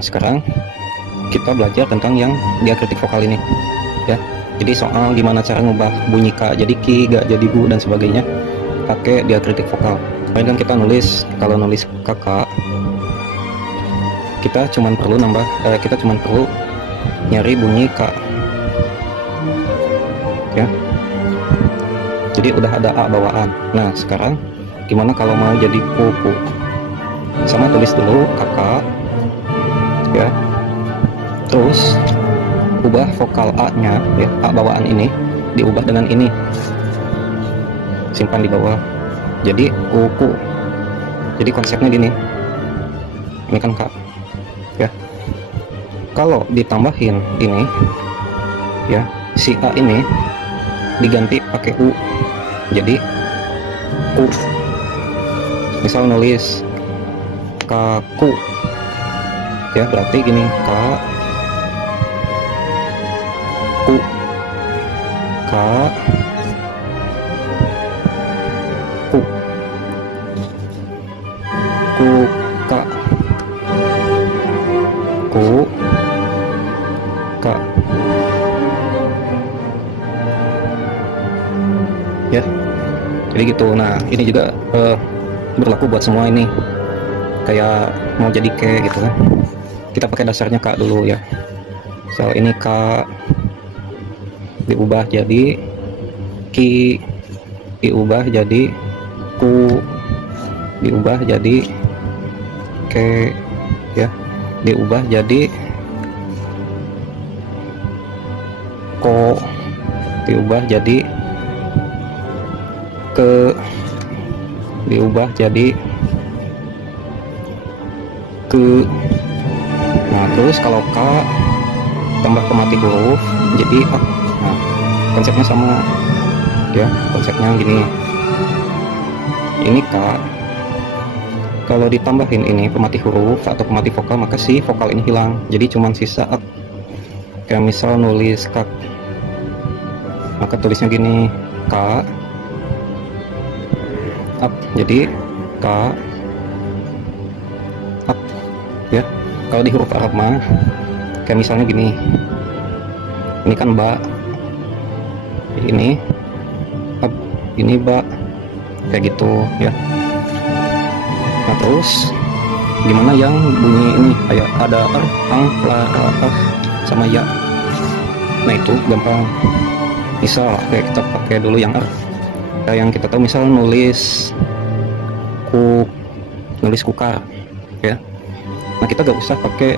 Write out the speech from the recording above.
Nah sekarang kita belajar tentang yang diakritik vokal ini ya. Jadi soal gimana cara ngubah bunyi K jadi Ki, Ga jadi Gu dan sebagainya pakai diakritik vokal. Kemarin kan kita nulis, kalau nulis kakak kita cuman perlu nyari bunyi K ya. Jadi udah ada A bawaan. Nah sekarang gimana kalau mau jadi kuku? Sama tulis dulu kakak ya, terus ubah vokal A nya ya, A bawaan ini diubah dengan ini, simpan di bawah jadi kuku. Jadi konsepnya gini, ini kan K ya, kalau ditambahin ini ya, si A ini diganti pakai U jadi U. Misal nulis kaku ya, berarti gini, K ku K ku ku K ku K ya. Jadi gitu. Nah ini juga berlaku buat semua ini, kayak mau jadi K gitu kan, kita pakai dasarnya K dulu ya. So ini K diubah jadi Ki, diubah jadi Ku, diubah jadi K ya, diubah jadi Ko, diubah jadi Ke, diubah jadi Ke. Nah terus kalau K tambah pemati huruf jadi A. Nah konsepnya sama ya, konsepnya gini, ini K kalau ditambahin ini pemati huruf atau pemati vokal maka si vokal ini hilang, jadi cuman sisa A. Kayak misal nulis K, maka tulisnya gini, K up, jadi K up ya. Kalau di huruf Arab mah kayak misalnya gini, ini kan ba, ini up, ini ba, kayak gitu ya. Nah terus gimana yang bunyi ini kayak ada ang, la, sama ya. Nah itu gampang. Misal kayak kita pakai dulu yang kayak yang kita tahu, misal nulis kukar ya. Nah kita gak usah pakai